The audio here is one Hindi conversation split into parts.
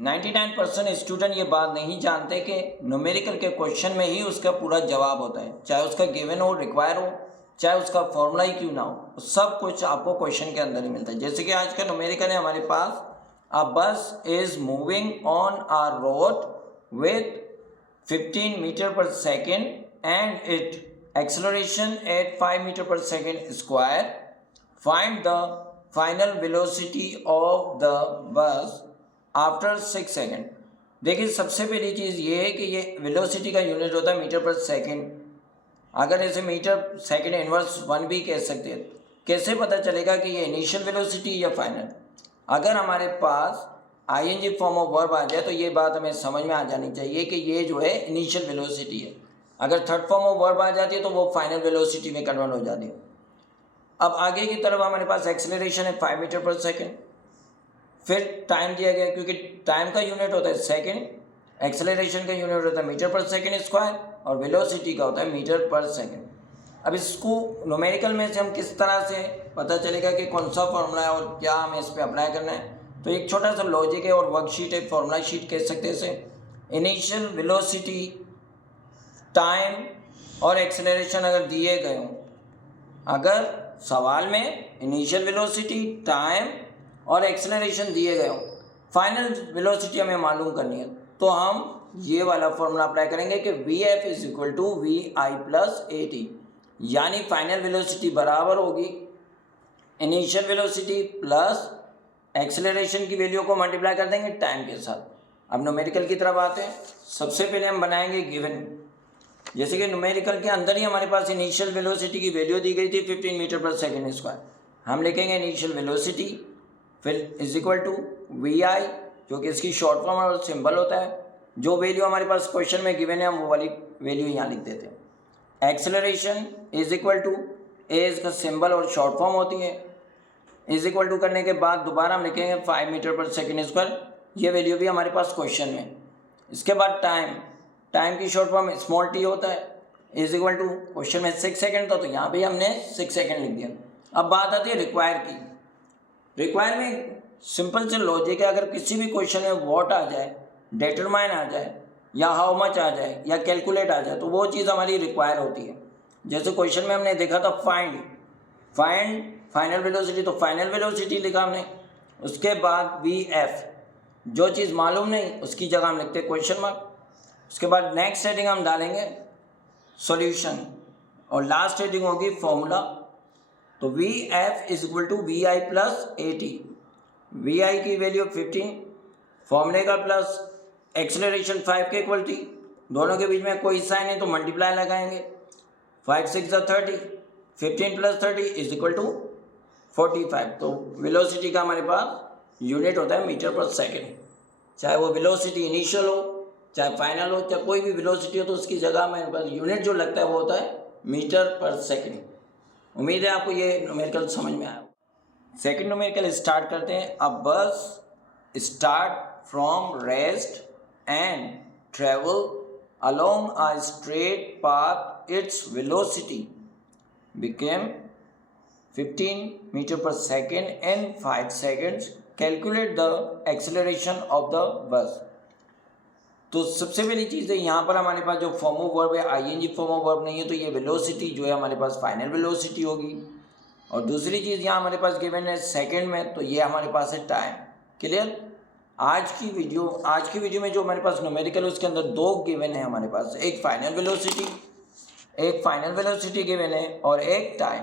99% स्टूडेंट ये बात नहीं जानते कि न्यूमेरिकल के क्वेश्चन में ही उसका पूरा जवाब होता है, चाहे उसका गिवन हो, रिक्वायर हो, चाहे उसका फॉर्मूला ही क्यों ना हो, सब कुछ आपको क्वेश्चन के अंदर ही मिलता है। जैसे कि आज का न्यूमेरिकल है हमारे पास, a bus is moving on a road with 15 metre per second and it acceleration at 5 metre per second square, find the final velocity of the bus after 6 second. देखिए सबसे पहली चीज़ ये है कि ये वेलोसिटी का यूनिट होता है मीटर पर सेकेंड। अगर इसे मीटर सेकेंड इनवर्स 1 भी कह सकते हैं। कैसे पता चलेगा कि ये इनिशियल वेलोसिटी या फाइनल? अगर हमारे पास आईएनजी फॉर्म ऑफ वर्ब आ जाए तो ये बात हमें समझ में आ जानी चाहिए कि ये जो है इनिशियल वेलोसिटी है। अगर थर्ड फॉर्म ऑफ वर्ब आ जाती है तो वो फाइनल वेलोसिटी में कन्वर्ट हो जाती है। अब आगे की तरफ हमारे पास एक्सेलरेशन है 5 मीटर पर सेकेंड, फिर टाइम दिया गया क्योंकि टाइम का यूनिट होता है सेकेंड, एक्सेलरेशन का यूनिट होता है मीटर पर सेकेंड स्क्वायर और वेलोसिटी का होता है मीटर पर सेकेंड। अब इसको न्यूमेरिकल में से हम किस तरह से पता चलेगा कि कौन सा फॉर्मूला है और क्या हमें इस पर अप्लाई करना है? तो एक छोटा सा लॉजिक है और वर्कशीट है, फॉर्मूला शीट कह सकते हैं इसे। इनिशियल वेलोसिटी, टाइम और एक्सेलरेशन अगर दिए गए हों, अगर सवाल में इनिशियल वेलोसिटी, टाइम और एक्सेलरेशन दिए गए हो, फाइनल वेलोसिटी हमें मालूम करनी है, तो हम ये वाला फॉर्मूला अप्लाई करेंगे कि Vf is equal to VI plus AT, यानी फाइनल वेलोसिटी बराबर होगी इनिशियल वेलोसिटी प्लस एक्सेलरेशन की वैल्यू को मल्टीप्लाई कर देंगे टाइम के साथ। अब न्यूमेरिकल की तरफ आते हैं। सबसे पहले हम बनाएंगे गिवन। जैसे कि न्यूमेरिकल के अंदर ही हमारे पास इनिशियल वेलोसिटी की वैल्यू दी गई थी 15 मीटर पर सेकेंड स्क्वायर। हम लिखेंगे इनिशियल वेलोसिटी, फिर इज इक्वल टू VI जो कि इसकी शॉर्ट फॉर्म और सिंबल होता है। जो वैल्यू हमारे पास क्वेश्चन में गिवन है हम वो वाली वैल्यू यहाँ लिख देते हैं। एक्सेलरेशन इज इक्वल टू ए इसका सिंबल और शॉर्ट फॉर्म होती है। इज इक्वल टू करने के बाद दोबारा हम लिखेंगे 5 मीटर पर सेकेंड स्क्वायर, ये वैल्यू भी हमारे पास क्वेश्चन में। इसके बाद टाइम, टाइम की शॉर्ट फॉर्म स्मॉल टी होता है। इज इक्वल टू क्वेश्चन में 6 सेकेंड था तो यहाँ पे हमने 6 सेकेंड लिख दिया। अब बात आती है रिक्वायर की। रिक्वायर में सिंपल से लॉजिक है, अगर किसी भी क्वेश्चन में व्हाट आ जाए, डिटरमाइन आ जाए या हाउ मच आ जाए या कैलकुलेट आ जाए तो वो चीज़ हमारी रिक्वायर होती है। जैसे क्वेश्चन में हमने देखा था फाइंड फाइनल वेलोसिटी, तो फाइनल वेलोसिटी लिखा हमने। उसके बाद VF, जो चीज़ मालूम नहीं उसकी जगह हम लिखते हैं क्वेश्चन मार्क। उसके बाद नेक्स्ट हेडिंग हम डालेंगे सॉल्यूशन और लास्ट हेडिंग होगी फॉर्मूला। तो VF is equal to VI plus AT। VI की वैल्यू 15, फॉर्मूले का प्लस एक्सेलरेशन 5 के इक्वल थी, दोनों के बीच में कोई साइन है तो मल्टीप्लाई लगाएंगे। 5 6 30, 15 प्लस 30 इज इक्वल टू 45। तो वेलोसिटी का हमारे पास यूनिट होता है मीटर पर सेकेंड। चाहे वो वेलोसिटी इनिशियल हो, चाहे फाइनल हो, चाहे कोई भी वेलोसिटी हो, तो उसकी जगह हमारे पास यूनिट जो लगता है वो होता है मीटर पर सेकेंड। उम्मीद है आपको ये न्यूमेरिकल समझ में आया। सेकेंड न्यूमेरिकल स्टार्ट करते हैं। A bus start from rest and travel along a straight path, its velocity became 15 metre per second in 5 seconds. Calculate the acceleration of the bus. तो सबसे पहली चीज़ है यहाँ पर हमारे पास जो फॉर्म ऑफ वर्ब है आईएनजी फॉर्म ऑफ वर्ब नहीं है, तो ये वेलोसिटी जो है हमारे पास फाइनल वेलोसिटी होगी। और दूसरी चीज़ यहाँ हमारे पास गिवन है सेकंड में, तो ये हमारे पास है टाइम। क्लियर? आज की वीडियो में जो हमारे पास न्यूमेरिकल उसके अंदर 2 गिवन है हमारे पास, एक फाइनल वेलोसिटी गिवन है और एक टाइम।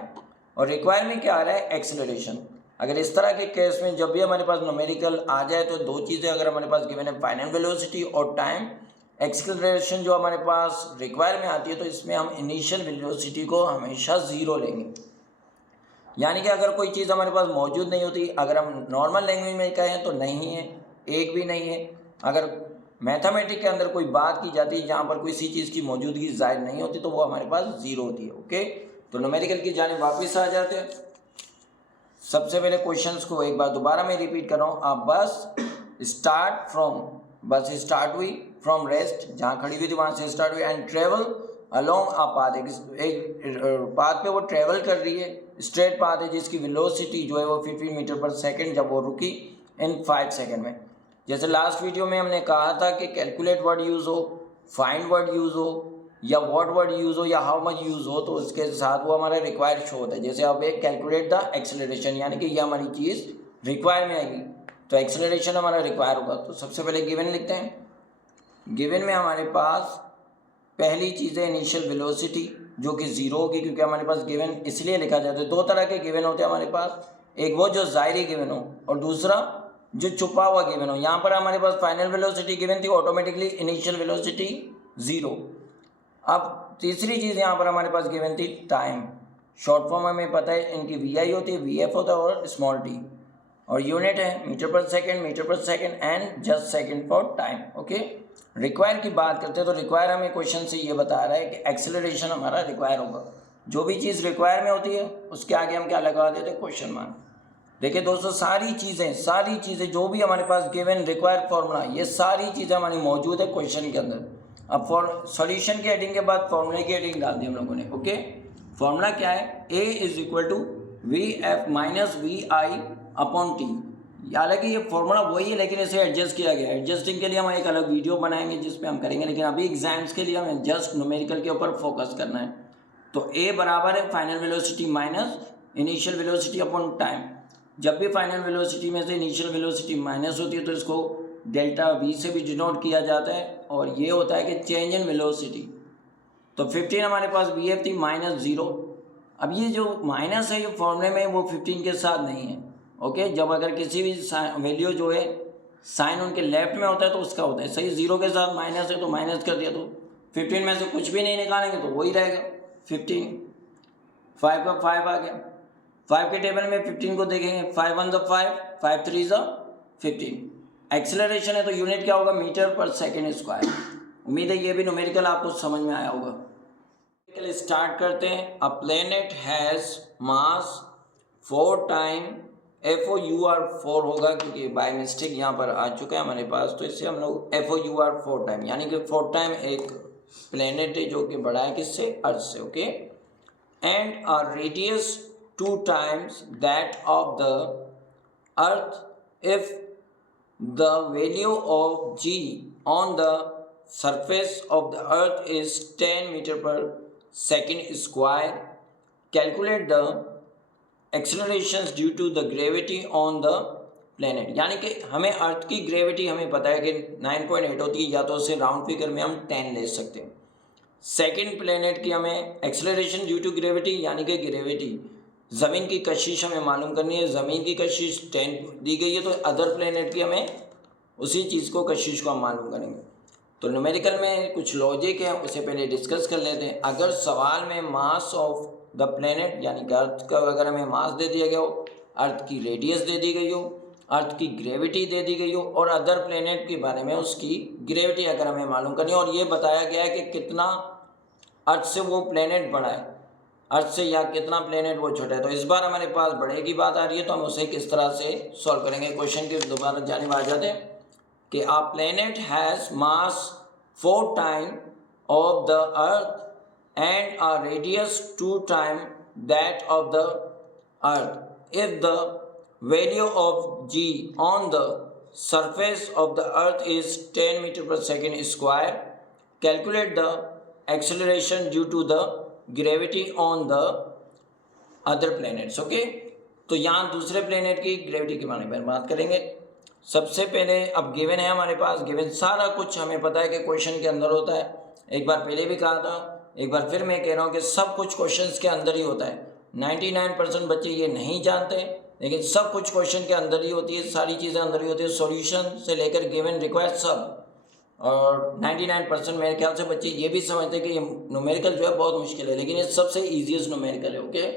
और रिक्वायर में क्या आ रहा है? एक्सेलरेशन। अगर इस तरह के केस में जब भी हमारे पास न्यूमेरिकल आ जाए तो 2 चीज़ें अगर हमारे पास गिवन है, फाइनल वेलोसिटी और टाइम, एक्सेलरेशन जो हमारे पास रिक्वायर में आती है, तो इसमें हम इनिशियल वेलोसिटी को हमेशा 0 लेंगे। यानी कि अगर कोई चीज़ हमारे पास मौजूद नहीं होती, अगर हम नॉर्मल लैंग्वेज में कहें तो नहीं है, एक भी नहीं है। अगर मैथमेटिक्स के अंदर कोई बात की जाती है जहाँ पर किसी चीज़ की मौजूदगी जाहिर नहीं होती तो वो हमारे पास 0 होती है। ओके, तो न्यूमेरिकल की जानिब वापस आ जाते हैं। सबसे पहले क्वेश्चंस को एक बार दोबारा मैं रिपीट कर रहा हूँ। आप बस स्टार्ट हुई फ्रॉम रेस्ट, जहाँ खड़ी हुई थी वहाँ से स्टार्ट हुई, and travel along a path, एक पाथ पे वो ट्रेवल कर रही है, स्ट्रेट पाथ है जिसकी वेलोसिटी जो है वो 15 मीटर पर सेकेंड, जब वो रुकी इन 5 सेकेंड में। जैसे लास्ट वीडियो में हमने कहा था कि कैलकुलेट वर्ड यूज़ हो, फाइंड वर्ड यूज़ हो, या व्हाट वर्ड यूज़ हो, या हाउ मच यूज़ हो, तो उसके साथ वो हमारा रिक्वायर्ड शो होता है। जैसे अब एक कैलकुलेट द एक्सेलरेशन, यानी कि ये हमारी चीज़ रिक्वायर में आएगी, तो एक्सेलरेशन हमारा रिक्वायर होगा। तो सबसे पहले गिवन लिखते हैं। गिवन में हमारे पास पहली चीज़ है इनिशियल वेलोसिटी, जो कि 0 होगी, क्योंकि हमारे पास गिवन इसलिए लिखा जाता है, दो तरह के गिवन होते हैं हमारे पास, एक वो जो ज़ाहिरी गिवन हो और दूसरा जो छुपा हुआ गिवन हो। यहाँ पर हमारे पास फाइनल वेलोसिटी गिवन थी, ऑटोमेटिकली इनिशियल वेलोसिटी 0। अब तीसरी चीज़ यहाँ पर हमारे पास गिवन थी टाइम। शॉर्ट फॉर्म हमें पता है इनकी VI होती है, VF होता है और स्मॉल t, और यूनिट है metre per second and just second for time. Okay, require की बात करते हैं तो रिक्वायर हमें क्वेश्चन से ये बता रहा है कि एक्सेलरेशन हमारा रिक्वायर होगा। जो भी चीज़ रिक्वायर में होती है उसके आगे हम क्या लगा देते हैं, क्वेश्चन मार्क। देखिए दोस्तों, सारी चीज़ें जो भी हमारे पास गिवन रिक्वायर फॉर्मूला, ये सारी चीज़ें हमारी मौजूद है क्वेश्चन के अंदर। अब सॉल्यूशन की हेडिंग के बाद फॉर्मूले की हेडिंग डाल दी हम लोगों ने। ओके, फॉर्मूला क्या है, A = VF - VI upon T। हालांकि ये फॉर्मूला वही है, लेकिन इसे एडजस्ट किया गया है। एडजस्टिंग के लिए हम एक अलग वीडियो बनाएंगे जिसमें हम करेंगे, लेकिन अभी एग्जाम्स के लिए हमें जस्ट न्यूमेरिकल के ऊपर फोकस करना है। तो A बराबर है final velocity minus initial velocity upon time. जब भी फाइनल वेलोसिटी में से इनिशियल वेलोसिटी माइनस होती है तो इसको डेल्टा V से भी डिनोट किया जाता है, और ये होता है कि चेंज इन वेलोसिटी। तो 15 हमारे पास VF थी -0। अब ये जो माइनस है, ये फॉर्मूले में वो 15 के साथ नहीं है। ओके, जब अगर किसी भी वैल्यू जो है साइन उनके लेफ्ट में होता है तो उसका होता है सही, 0 के साथ माइनस है तो माइनस कर दिया, तो 15 में से कुछ भी नहीं निकालेंगे तो वही रहेगा 15। 5 का 5 आ गया, 5 के टेबल में 15 को देखेंगे, 5 1 5, 5 3 15। एक्सेलरेशन है तो यूनिट क्या होगा, मीटर पर सेकेंड स्क्वायर। उम्मीद है ये भी न्यूमेरिकल आपको समझ में आया होगा। स्टार्ट करते हैं। अ planet has mass 4 time FOUR4 होगा, क्योंकि बाय मिस्टेक यहाँ पर आ चुका है हमारे पास, तो इससे हम लोग FOUR4 टाइम, यानी कि 4 टाइम एक प्लेनेट है जो कि बड़ा है किससे, अर्थ से। Okay, and a radius 2 times that of the earth if the value of G on the surface of the earth is 10 meter per second square. Calculate the accelerations due to the gravity on the planet। यानी कि हमें अर्थ की ग्रेविटी हमें पता है कि 9.8 होती है, या तो उसे राउंड फिगर में हम 10 ले सकते हैं। सेकेंड प्लेनेट की हमें एक्सेलरेशन ड्यू टू ग्रेविटी, यानी कि ग्रेविटी ज़मीन की कशिश हमें मालूम करनी है। ज़मीन की कशिश 10 दी गई है, तो अदर प्लेनेट की हमें उसी चीज़ को, कशिश को हम मालूम करेंगे। तो न्यूमेरिकल में कुछ लॉजिक है, उसे पहले डिस्कस कर लेते हैं। अगर सवाल में मास ऑफ द प्लेनेट, यानी कि अर्थ का अगर हमें मास दे दिया गया हो, अर्थ की रेडियस दे दी गई हो, अर्थ की ग्रेविटी दे दी गई हो, और अदर प्लेनेट के बारे में उसकी ग्रेविटी अगर हमें मालूम करनी है, और ये बताया गया है कि कितना अर्थ से वो प्लेनेट बड़ा है अर्थ से, या कितना प्लेनेट वो छोटा है, तो इस बार हमारे पास बड़े की बात आ रही है, तो हम उसे किस तरह से सॉल्व करेंगे। क्वेश्चन के दोबारा जानिब आ जाते हैं कि a planet has mass 4 times of the earth and a radius 2 times that of the earth. If the value of G on the surface of the earth is 10 meter per second square, calculate the acceleration due to the gravity on the other planets. Okay, तो यहाँ दूसरे प्लेनेट की ग्रेविटी के बारे में बात करेंगे। सबसे पहले अब गिवन है हमारे पास, गिवन सारा कुछ हमें पता है कि क्वेश्चन के अंदर होता है। एक बार पहले भी कहा था, एक बार फिर मैं कह रहा हूँ कि सब कुछ क्वेश्चंस के अंदर ही होता है। 99% बच्चे ये नहीं जानते, लेकिन सब कुछ क्वेश्चन के अंदर ही होती है, सारी चीज़ें अंदर ही होती है, सॉल्यूशन से लेकर गिवन रिक्वायर सब। और 99% मेरे ख्याल से बच्चे ये भी समझते हैं कि ये न्यूमेरिकल जो है बहुत मुश्किल है, लेकिन ये सबसे ईजीएस्ट न्यूमेरिकल है। ओके,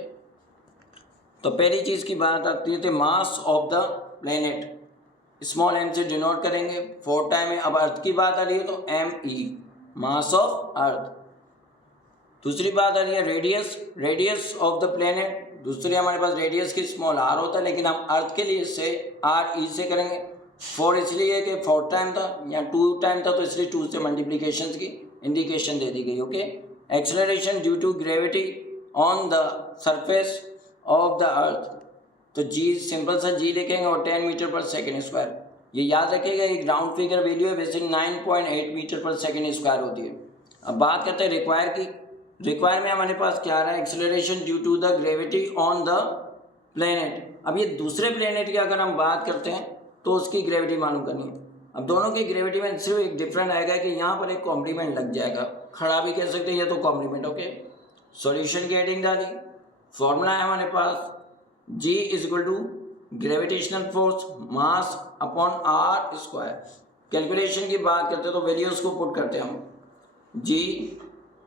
तो पहली चीज़ की बात आती है मास of the planet, small m से डिनोट करेंगे। 4 टाइम है। अब अर्थ की बात आ रही है तो ME, मास ऑफ अर्थ। दूसरी बात आ रही है रेडियस ऑफ द प्लेनेट। दूसरी हमारे पास रेडियस की स्मॉल r होता है, लेकिन हम अर्थ के लिए इसे RE से करेंगे। 4 इसलिए कि 4 टाइम था या 2 टाइम था, तो इसलिए 2 से मल्टीप्लीकेशन की इंडिकेशन दे दी गई। Okay, acceleration due to gravity on the surface of the earth, तो G सिंपल सा G लिखेंगे और 10 मीटर पर सेकेंड स्क्वायर। ये याद रखिएगा, एक ग्राउंड फिगर वैल्यू है basic 9.8 metre per second square होती है। अब बात करते हैं रिक्वायर की। रिक्वायर में हमारे पास क्या आ रहा है, acceleration due to the gravity on the planet. अब ये दूसरे प्लेनेट की अगर हम बात करते हैं तो उसकी ग्रेविटी मालूम करनी है। अब दोनों की ग्रेविटी में सिर्फ एक डिफरेंट आएगा कि यहाँ पर एक कॉम्प्लीमेंट लग जाएगा, खड़ा भी कह सकते हैं, ये तो कॉम्प्लीमेंट। ओके, सॉल्यूशन की हेडिंग डाली, फॉर्मूला है हमारे पास G is equal to gravitational force mass upon R square. Calculation की बात करते हैं तो वैल्यूज को पुट करते हैं हम, G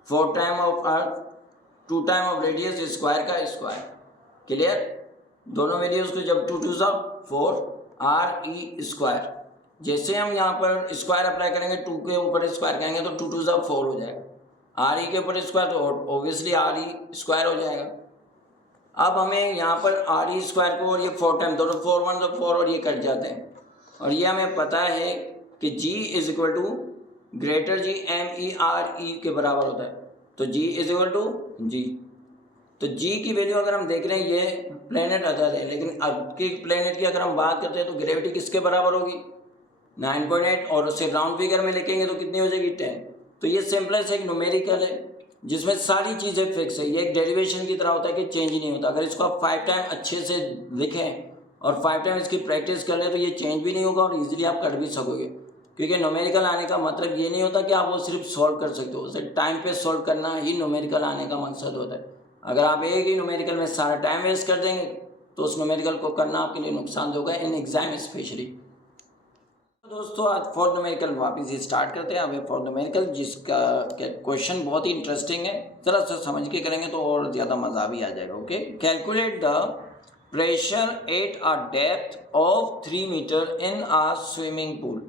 4 time of earth 2 time of radius square का स्क्वायर। क्लियर, दोनों वैल्यूज को जब 2 2 4 आर ई स्क्वायर, जैसे हम यहाँ पर स्क्वायर अप्लाई करेंगे 2 के ऊपर स्क्वायर करेंगे तो 2 2 4 हो जाएगा, आर ई के ऊपर स्क्वायर तो ऑब्वियसली आर ई स्क्वायर हो जाएगा। अब हमें यहाँ पर आर ई स्क्वायर को और ये 4 टाइम दोनों 4 1 तो 4 और ये कट जाते हैं, और ये हमें पता है कि G is equal to greater G M E R E के बराबर होता है। तो G is equal to G, तो G की वैल्यू अगर हम देख रहे हैं, ये प्लेनेट आता है, लेकिन अब के प्लेनेट की अगर हम बात करते हैं तो ग्रेविटी किसके बराबर होगी, 9.8, और उसे राउंड फिगर में लिखेंगे तो कितनी हो जाएगी 10। तो ये सिंपलेस्ट एक न्यूमेरिकल है जिसमें सारी चीज़ें फिक्स है। ये एक डेरिवेशन की तरह होता है कि चेंज ही नहीं होता। अगर इसको आप 5 टाइम अच्छे से लिखें और 5 टाइम इसकी प्रैक्टिस कर लें तो ये चेंज भी नहीं होगा और इजीली आप कर भी सकोगे, क्योंकि न्यूमेरिकल आने का मतलब ये नहीं होता कि आप वो सिर्फ सॉल्व कर सकते हो, उसे टाइम पे सॉल्व करना ही न्यूमेरिकल आने का मकसद होता है। अगर आप एक ही न्यूमेरिकल में सारा टाइम वेस्ट कर देंगे तो उस न्यूमेरिकल को करना आपके लिए नुकसान होगा, इन एग्जाम स्पेशली। दोस्तों आज फोर्थ न्यूमेरिकल वापस ही स्टार्ट करते हैं। अब फोर्थ न्यूमेरिकल जिसका क्वेश्चन बहुत ही इंटरेस्टिंग है, ज़रा सा समझ के करेंगे तो और ज़्यादा मज़ा भी आ जाएगा। Okay, calculate the pressure at a depth of 3 metre in a swimming pool.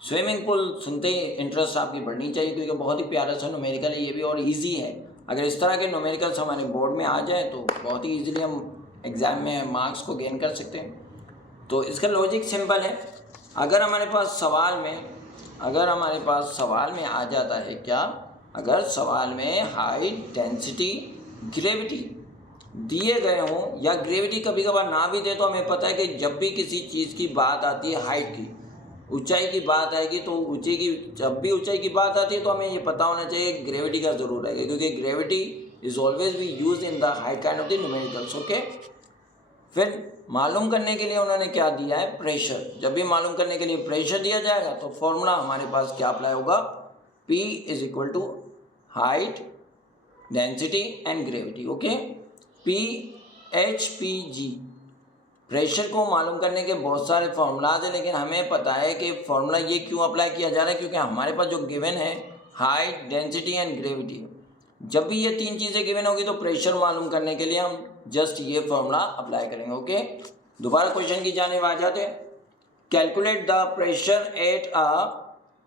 Swimming pool सुनते ही इंटरेस्ट आपकी बढ़नी चाहिए, क्योंकि बहुत ही प्यारा सा न्यूमेरिकल है ये भी, और ईजी है। अगर इस तरह के न्यूमेरिकल्स हमारे बोर्ड में आ जाए तो बहुत ही ईजिली हम एग्ज़ाम में मार्क्स को गेन कर सकते हैं। तो इसका लॉजिक सिंपल है। अगर हमारे पास सवाल में आ जाता है क्या, अगर सवाल में हाइट, डेंसिटी, ग्रेविटी दिए गए हों, या ग्रेविटी कभी कभार ना भी दे, तो हमें पता है कि जब भी किसी चीज़ की बात आती है, हाइट की, ऊंचाई की बात आएगी, तो जब भी ऊंचाई की बात आती है तो हमें ये पता होना चाहिए ग्रेविटी का ज़रूर रहेगा, क्योंकि gravity is always be use in the high kind of the numericals. Okay, फिर मालूम करने के लिए उन्होंने क्या दिया है, प्रेशर। जब भी मालूम करने के लिए प्रेशर दिया जाएगा तो फॉर्मूला हमारे पास क्या अप्लाई होगा, P is equal to height, density and gravity. Okay, PHPG। प्रेशर को मालूम करने के बहुत सारे फॉर्मूलाज हैं, लेकिन हमें पता है कि फॉर्मूला ये क्यों अप्लाई किया जा रहा है, क्योंकि हमारे पास जो गिवन है हाइट, डेंसिटी एंड ग्रेविटी, जब भी ये 3 चीज़ें गिवन होगी तो प्रेशर मालूम करने के लिए हम जस्ट ये फॉर्मूला अप्लाई करेंगे। ओके, दोबारा क्वेश्चन की जानिब आ जाते हैं। Calculate the pressure at a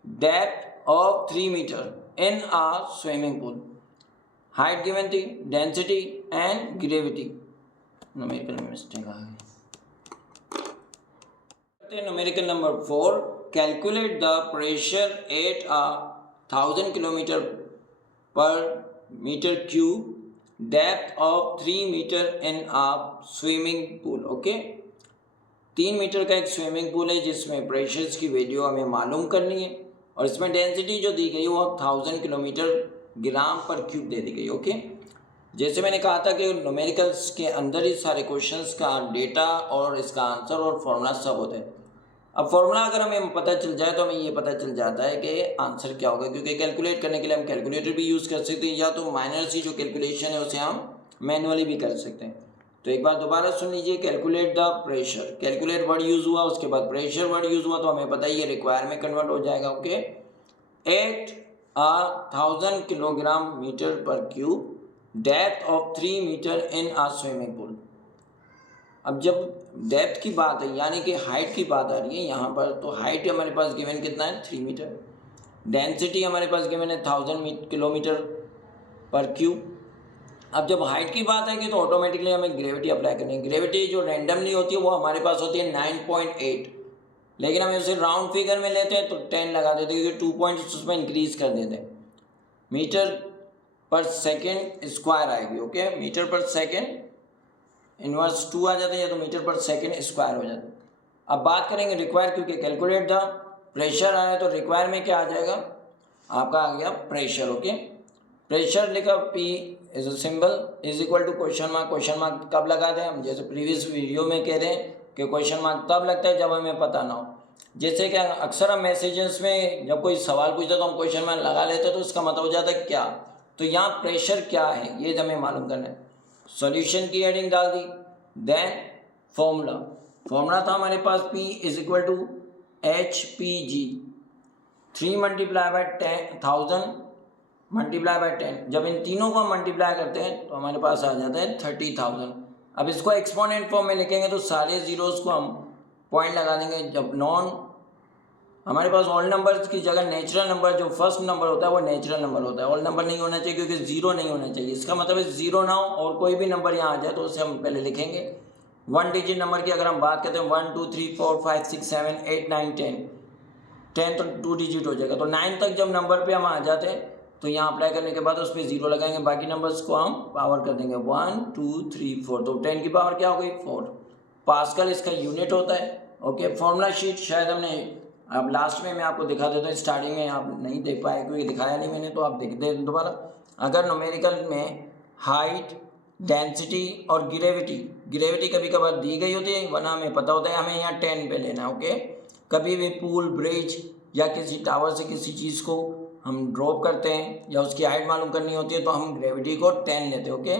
depth of 3 metre in a swimming pool. Height given थी, डेंसिटी एंड ग्रेविटी। न्यूमेरिकल में मिस्टेक आ गई। Numerical number 4, calculate the pressure at a 1000 kilometre per metre cube depth of 3 metre in a swimming pool. Okay, 3 metre का एक स्विमिंग पूल है जिसमें प्रेशर्स की वैल्यू हमें मालूम करनी है, और इसमें डेंसिटी जो दी गई वो 1000 किलोमीटर ग्राम पर क्यूब दे दी गई। ओके, जैसे मैंने कहा था कि न्यूमेरिकल्स के अंदर ही सारे क्वेश्चंस का डेटा और इसका आंसर और फॉर्मूला सब होते हैं। अब फॉर्मूला अगर हमें पता चल जाए तो हमें ये पता चल जाता है कि आंसर क्या होगा, क्योंकि कैलकुलेट करने के लिए हम कैलकुलेटर भी यूज़ कर सकते हैं, या तो माइनर सी जो कैलकुलेशन है उसे हम मैनुअली भी कर सकते हैं। तो एक बार दोबारा सुन लीजिए, calculate the pressure, calculate word use हुआ, उसके बाद प्रेशर वर्ड यूज़ हुआ, तो हमें पता है ये रिक्वायर में कन्वर्ट हो जाएगा। ओके, एट 1000 किलोग्राम मीटर पर cube depth of 3 metre in a swimming pool. अब जब डेप्थ की बात है, यानी कि हाइट की बात आ रही है यहाँ पर, तो हाइट हमारे पास गिवन कितना है, 3 मीटर। डेंसिटी हमारे पास गिवन है 1000 किलोमीटर पर क्यूब। अब जब हाइट की बात आएगी तो ऑटोमेटिकली हमें ग्रेविटी अप्लाई करनी है। ग्रेविटी जो रैंडमली होती है वो हमारे पास होती है 9.8, लेकिन हम उसे राउंड फिगर में लेते हैं तो 10 लगा देते हैं, क्योंकि 2 पॉइंट्स उसमें इंक्रीज कर देते हैं। मीटर पर सेकेंड स्क्वायर आएगी। Okay, metre per second inverse 2 आ जाता है, या तो मीटर पर सेकेंड स्क्वायर हो जाता है। अब बात करेंगे रिक्वायर, क्योंकि कैलकुलेट द प्रेशर आया तो रिक्वायर में क्या आ जाएगा, आपका आ गया प्रेशर। ओके, प्रेशर लिखा, P is a symbol is equal to question mark. Question mark कब लगाते हैं हम, जैसे प्रीवियस वीडियो में कह रहे हैं कि क्वेश्चन मार्क तब लगता है जब हमें पता ना हो। जैसे कि अक्सर हम मैसेजेस में जब कोई सवाल पूछता है तो हम क्वेश्चन मार्क लगा लेते हैं, तो उसका मतलब हो जाता है क्या। तो यहाँ प्रेशर क्या है ये हमें मालूम करना है। सॉल्यूशन की हेडिंग डाल दी, देन फॉर्मूला था हमारे पास P is equal to HPG, 3 multiply by 10,000 multiply by 10। जब इन तीनों को हम मल्टीप्लाई करते हैं तो हमारे पास आ जाता है 30,000। अब इसको एक्सपोनेंट फॉर्म में लिखेंगे तो सारे जीरोस को हम पॉइंट लगा देंगे। जब हमारे पास ऑल नंबर्स की जगह नेचुरल नंबर, जो फर्स्ट नंबर होता है वो नेचुरल नंबर होता है, ऑल नंबर नहीं होना चाहिए क्योंकि जीरो नहीं होना चाहिए। इसका मतलब है जीरो ना हो और कोई भी नंबर यहाँ आ जाए तो उसे हम पहले लिखेंगे। 1 डिजिट नंबर की अगर हम बात करते हैं 1 2 3 4 5 6 7 8 9 10 तो 2 डिजिट हो जाएगा। तो 9 तक जब नंबर पे हम आ जाते हैं तो यहाँ अप्लाई करने के बाद उस पर जीरो लगाएंगे, बाकी नंबर्स को हम पावर कर देंगे 1 2 3 4। तो 10 की पावर क्या हो गई 4। पास्कल इसका यूनिट होता है। ओके, फॉर्मूला शीट शायद हमने अब लास्ट में मैं आपको दिखा देता हूँ, स्टार्टिंग में आप नहीं देख पाए क्योंकि दिखाया नहीं मैंने, तो आप देख दे दोबारा। अगर न्यूमेरिकल में हाइट, डेंसिटी और ग्रेविटी कभी कभार दी गई होती है, वरना हमें पता होता है हमें यहाँ 10 पे लेना है। ओके, कभी भी पूल, ब्रिज या किसी टावर से किसी चीज़ को हम ड्रॉप करते हैं या उसकी हाइट मालूम करनी होती है तो हम ग्रेविटी को 10 लेते हैं। ओके,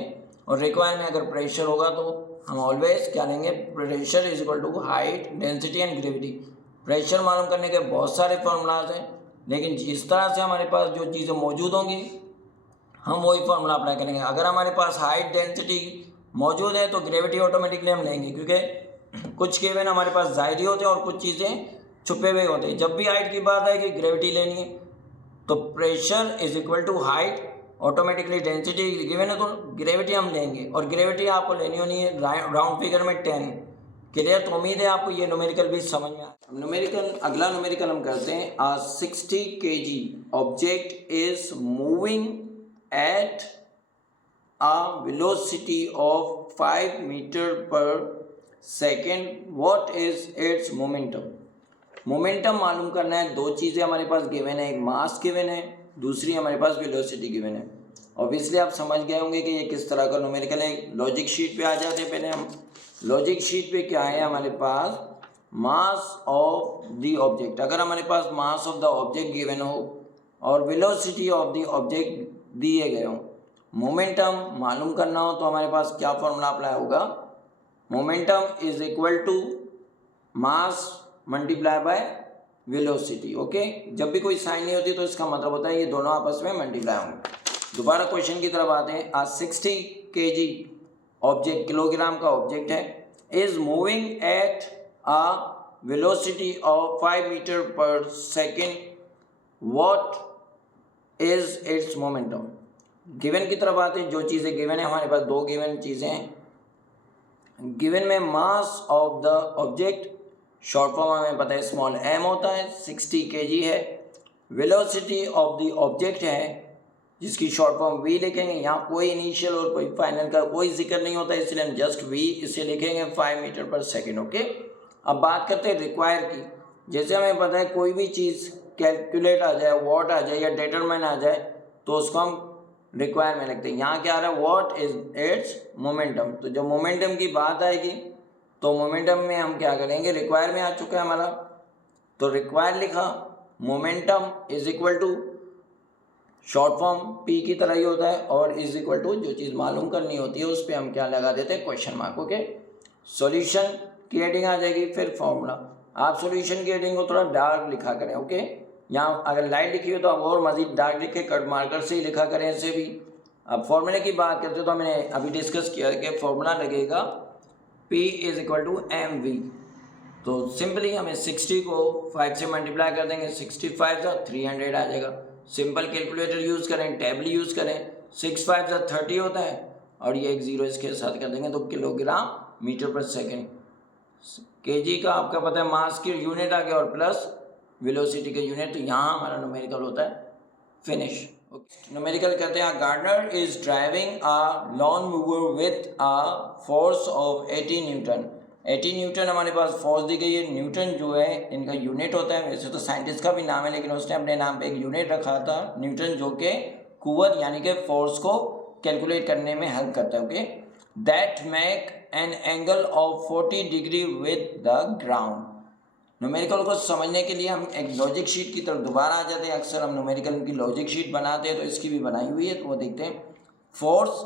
और रिक्वायर में अगर प्रेशर होगा तो हम ऑलवेज क्या लेंगे, pressure is equal to height, density and gravity. Pressure मालूम करने के बहुत सारे फॉर्मूलाज हैं, लेकिन जिस तरह से हमारे पास जो चीज़ें मौजूद होंगी हम वही फॉर्मूला अप्लाई करेंगे। अगर हमारे पास हाइट, डेंसिटी मौजूद है तो ग्रेविटी ऑटोमेटिकली हम लेंगे, क्योंकि कुछ गिवन हमारे पास ज़ाहिरी होते हैं और कुछ चीज़ें छुपे हुए होते हैं। जब भी हाइट की बात आएगी ग्रेविटी लेनी है, तो pressure is equal to height, automatically density given है तो ग्रेविटी हम लेंगे, और ग्रेविटी आपको लेनी होनी है राउंड फिगर में 10। क्लियर? तो उम्मीद है आपको ये न्यूमेरिकल भी समझ में आया। अगला न्यूमेरिकल हम करते हैं। आ 60 kg object is moving eight a velocity of 5 meter per second. What is its momentum? Momentum मालूम करना है। दो चीज़ें हमारे पास गिवन है, एक मास गिवन है, दूसरी हमारे पास वेलोसिटी गिवन है। ऑब्वियसली आप समझ गए होंगे कि ये किस तरह का न्यूमेरिकल है। लॉजिक शीट पे आ जाते हैं पहले हम। लॉजिक शीट पे क्या है हमारे पास, मास ऑफ द ऑब्जेक्ट। अगर हमारे पास mass of the object given हो और वेलोसिटी ऑफ द ऑब्जेक्ट दिए गए हो, मोमेंटम मालूम करना हो तो हमारे पास क्या फॉर्मूला अप्लाई होगा, momentum is equal to mass multiply by velocity. Okay, जब भी कोई साइन नहीं होती तो इसका मतलब होता है ये दोनों आपस में मल्टीप्लाई होंगे। दोबारा क्वेश्चन की तरफ आते हैं। आज 60 kg ऑब्जेक्ट, किलोग्राम का ऑब्जेक्ट है, is moving at a velocity of 5 metre per second. What is its momentum? Given की तरफ आते हैं। जो चीज़ें गिवन है, हमारे पास दो गिवन चीज़ें हैं। गिवन में मास of the object, short form हमें पता है स्मॉल m होता है, 60 kg है। वेलोसिटी ऑफ द ऑब्जेक्ट है जिसकी शॉर्ट फॉर्म v लिखेंगे। यहाँ कोई इनिशियल और कोई फाइनल का कोई जिक्र नहीं होता, इसलिए हम जस्ट v इसे लिखेंगे 5 मीटर पर सेकेंड। ओके, अब बात करते हैं रिक्वायर की। जैसे हमें पता है कोई भी चीज़ कैलकुलेट आ जाए, वॉट आ जाए या डिटरमाइन आ जाए तो उसको हम रिक्वायर में लिखते हैं। यहाँ क्या आ रहा है, व्हाट इज इट्स मोमेंटम। तो जब मोमेंटम की बात आएगी तो मोमेंटम में हम क्या करेंगे, रिक्वायर में आ चुका है हमारा, तो रिक्वायर लिखा, momentum is equal to short form p की तरह ही होता है, और इज इक्वल टू जो चीज़ मालूम करनी होती है उस पर हम क्या लगा देते हैं, क्वेश्चन मार्क। ओके, सॉल्यूशन की हेडिंग आ जाएगी, फिर फॉर्मूला। आप सॉल्यूशन की हेडिंग को थोड़ा डार्क लिखा करें। ओके, यहाँ अगर लाइट लिखी हो तो आप और मजीद डार्क लिखे, कट मार्कर से ही लिखा करें इसे भी। अब फॉर्मूले की बात करते तो हमने अभी डिस्कस किया कि फॉर्मूला लगेगा P is equal to mv। तो सिंपली हमें 60 को 5 से मल्टीप्लाई कर देंगे, 65 सा 300 आ जाएगा। सिंपल कैलकुलेटर यूज़ करें, टेबल यूज़ करें, 6 5 सा 30 होता है और ये एक ज़ीरो इसके साथ कर देंगे तो kilogram meter per second. kg का आपका पता है मास की यूनिट आ गया और प्लस वेलोसिटी के यूनिट, तो यहाँ हमारा न्यूमेरिकल होता है फिनिश। न्यूमेरिकल कहते हैं gardener is driving a lawn mower with a force of 80 newton 80 newton हमारे पास फोर्स दी गई है। न्यूटन जो है इनका यूनिट होता है, वैसे तो साइंटिस्ट का भी नाम है लेकिन उसने अपने नाम पे एक यूनिट रखा था न्यूटन, जो कि कुव्वत यानी कि फोर्स को कैलकुलेट करने में हेल्प करता है। Okay, that make an angle of 40 degree with the ground. Numerical को समझने के लिए हम एक लॉजिक शीट की तरफ दोबारा आ जाते हैं। अक्सर हम न्यूमेरिकल की लॉजिक शीट बनाते हैं, तो इसकी भी बनाई हुई है, तो वो देखते हैं। फोर्स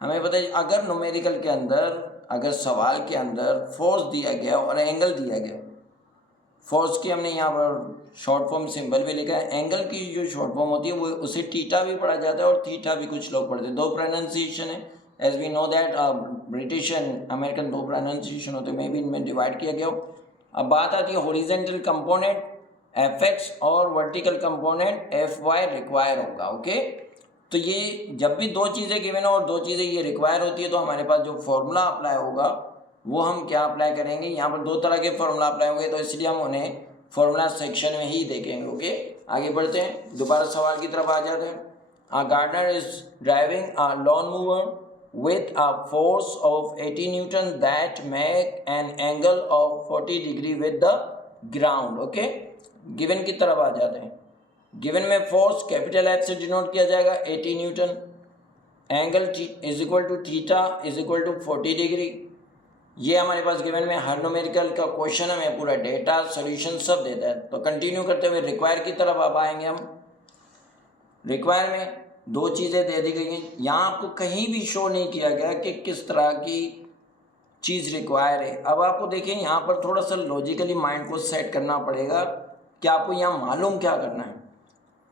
हमें पता है, अगर न्यूमेरिकल के अंदर, अगर सवाल के अंदर फोर्स दिया गया और एंगल दिया गया, फोर्स की हमने यहाँ पर शॉर्ट फॉर्म सिंबल भी लिखा है, एंगल की जो शॉर्ट फॉर्म होती है वो उसे थीटा भी पढ़ा जाता है और थीटा भी कुछ लोग पढ़ते हैं। दो प्रोनाउंसिएशन है, as we know that British and American दो प्रोनाउंसिएशन होते हैं, मे भी इनमें डिवाइड किया गया हो। अब बात आती है हॉरिजॉन्टल कंपोनेंट Fx और वर्टिकल कंपोनेंट Fy रिक्वायर होगा। ओके, तो ये जब भी दो चीज़ें गिवन हो और दो चीज़ें ये रिक्वायर होती है, तो हमारे पास जो फॉर्मूला अप्लाई होगा वो हम क्या अप्लाई करेंगे, यहाँ पर दो तरह के फॉर्मूला अप्लाई होंगे, तो इसलिए हम उन्हें फॉर्मूला सेक्शन में ही देखेंगे। ओके, आगे बढ़ते हैं, दोबारा सवाल की तरफ आ जाते हैं। A gardener is driving a lawn mower with a force of 80 Newton that make an angle of 40 degree with the ground। Okay, given की तरफ आ जाते हैं। गिवन में फोर्स कैपिटल F से डिनोट किया जाएगा 80 newton, angle is equal to theta is equal to 40 degree. ये हमारे पास गिवन में हर न्यूमेरिकल का क्वेश्चन हमें पूरा डेटा सॉल्यूशन सब देता है। तो कंटिन्यू करते हुए रिक्वायर की तरफ अब आएंगे हम। रिक्वायर में दो चीज़ें दे दी गई हैं, यहाँ आपको कहीं भी शो नहीं किया गया कि किस तरह की चीज़ रिक्वायर है। अब आपको देखिए यहाँ पर थोड़ा सा लॉजिकली माइंड को सेट करना पड़ेगा कि आपको यहाँ मालूम क्या करना है।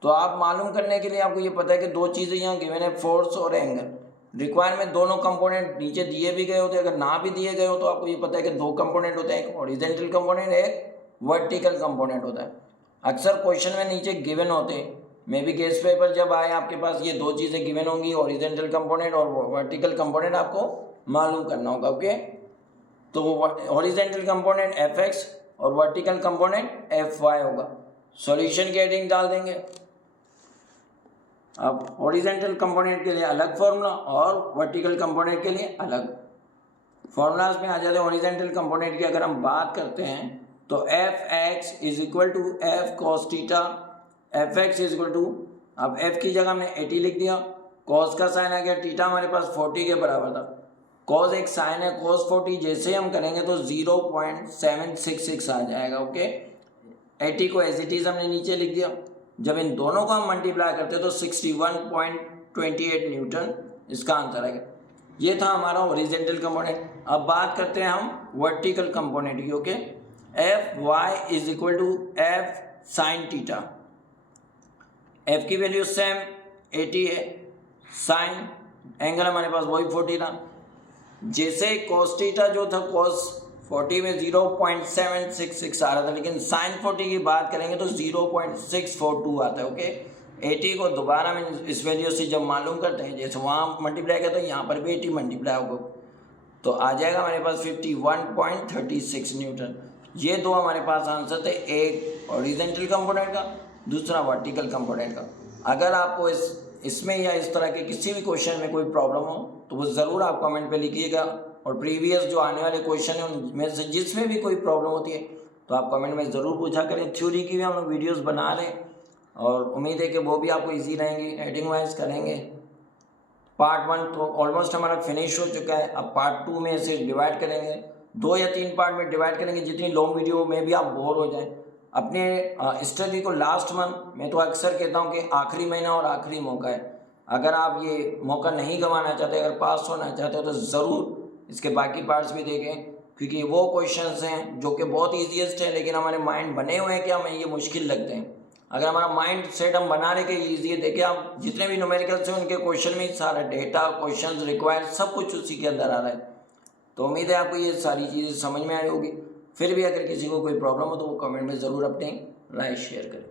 तो आप मालूम करने के लिए आपको ये पता है कि दो चीज़ें यहाँ गिवन है, फोर्स और एंगल। रिक्वायर में दोनों कंपोनेंट नीचे दिए भी गए होते हैं, अगर ना भी दिए गए हो तो आपको ये पता है कि दो कंपोनेंट होते हैं, एक हॉरिजॉन्टल कंपोनेंट, एक वर्टिकल कंपोनेंट होता है। अक्सर क्वेश्चन में नीचे गिवन होते हैं, मे बी गेस्ट पेपर जब आए आपके पास ये दो चीज़ें गिवन होंगी, हॉरिजॉन्टल कंपोनेंट और वर्टिकल कंपोनेंट आपको मालूम करना होगा। ओके, तो हॉरिजॉन्टल कंपोनेंट Fx और वर्टिकल कंपोनेंट Fy होगा। सॉल्यूशन के हेडिंग डाल देंगे। अब हॉरिजॉन्टल कंपोनेंट के लिए अलग फॉर्मूला और वर्टिकल कंपोनेंट के लिए अलग फॉर्मूलाज में आ जाते हैं। हॉरिजॉन्टल कंपोनेंट की अगर हम बात करते हैं तो Fx is equal to F cos theta, Fx is equal to, अब F की जगह हमने 80 लिख दिया, cos का साइन आ गया, थीटा हमारे पास 40 के बराबर था, cos एक साइन है, cos 40 जैसे हम करेंगे तो 0.766 आ जाएगा। ओके, 80 को एज इट इज हमने नीचे लिख दिया। जब इन दोनों को हम मल्टीप्लाई करते हैं तो 61.28 न्यूटन इसका आंसर आएगा। ये था हमारा हॉरिजॉन्टल कंपोनेंट। अब बात करते हैं हम वर्टिकल कंपोनेंट की। Okay, Fy is equal to F sine theta, F की वैल्यू सेम 80 है, साइन एंगल हमारे पास वही 40 था। जैसे cos थीटा जो था cos 40 में 0.766 आ रहा था, लेकिन साइन 40 की बात करेंगे तो 0.642 आता है। ओके, 80 को दोबारा में इस वैल्यू से जब मालूम करते हैं, जैसे वहाँ मल्टीप्लाई करते हैं यहाँ पर भी 80 मल्टीप्लाई होगा तो आ जाएगा हमारे पास 51.36 न्यूटन। ये दो हमारे पास आंसर थे, एक हॉरिजॉन्टल कंपोनेंट का, दूसरा वर्टिकल कंपोनेंट का। अगर आपको इसमें या इस तरह के किसी भी क्वेश्चन में कोई प्रॉब्लम हो तो वो ज़रूर आप कमेंट पे लिखिएगा, और प्रीवियस जो आने वाले क्वेश्चन हैं उनमें से जिसमें भी कोई प्रॉब्लम होती है तो आप कमेंट में ज़रूर पूछा करें। थ्योरी की भी हम लोग वीडियोज़ बना रहे हैं और उम्मीद है कि वो भी आपको ईजी रहेंगी, हेडिंग वाइज करेंगे। पार्ट 1 तो ऑलमोस्ट हमारा फिनिश हो चुका है, अब पार्ट 2 में इसे डिवाइड करेंगे, 2 या 3 पार्ट में डिवाइड करेंगे, जितनी लॉन्ग वीडियो में भी आप बोर हो जाएं। अपने स्टडी को लास्ट मंथ, मैं तो अक्सर कहता हूं कि आखिरी महीना और आखिरी मौका है। अगर आप ये मौका नहीं गंवाना चाहते, अगर पास होना चाहते हो तो ज़रूर इसके बाकी पार्ट्स भी देखें, क्योंकि वो क्वेश्चंस हैं जो कि बहुत ईजीएस्ट है, लेकिन हमारे माइंड बने हुए हैं कि हमें ये मुश्किल लगते हैं। अगर हमारा माइंड सेट हम बना रहे कि ईजी है, देखिए आप जितने भी न्यूमेरिकल्स हैं उनके क्वेश्चन में सारा डेटा, क्वेश्चन रिक्वायर्ड सब कुछ उसी के अंदर आ रहा है। तो उम्मीद है आपको ये सारी चीज़ें समझ में आई होगी। फिर भी अगर किसी को कोई प्रॉब्लम हो तो वो कमेंट में ज़रूर अपनी राय शेयर करें।